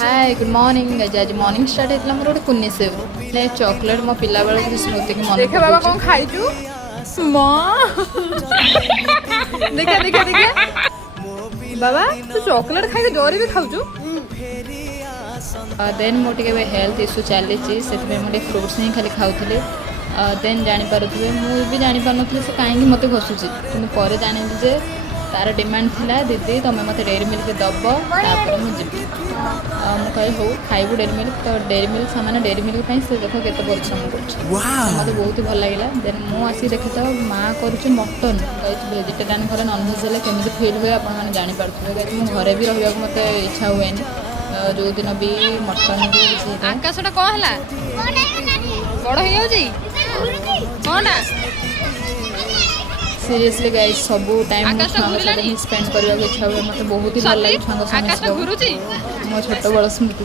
Hi good morning. आज morning start होता मोर गोटे कुन्नी सेव ले चॉकलेट मो पिला बेल की स्मृति की मन देखे बाबा कौन खाइजु मां देखा देखा देखा बाबा तू चॉकलेट खाइ के जोरी भी खाउजु देन मो टे हेल्थ इश्यू चली से फ्रुट्स ही खाली खाऊली देन जानीपे मुझे जानी पार नी से कहीं मत घसुची कि पर जानी जे तार डिमांड थिला दीदी तुम्हें मत डेरी मिल्क दब तापर मुझे मुझे हो खाइबू डेरी मिल्क तो डेरी मिल्क सामान डेरी मिल्क से देख के परिश्रम कर मत बहुत ही भल लगे देन मुझे देखी तो माँ कर मटन वेजिटेरियन घर नॉनभेज है केमी फिल हुए आपने जानीपे मुझे घरे भी रहा मत इच्छा हुए जो दिन भी मटन भी आकाशटा कौन है बड़ हो जाऊँगा सीरियसली गाइस सब टाइम स्पेंड करने इच्छा हुए मत बहुत ही भल लगे छुआ मो छोट बड़ स्मृति।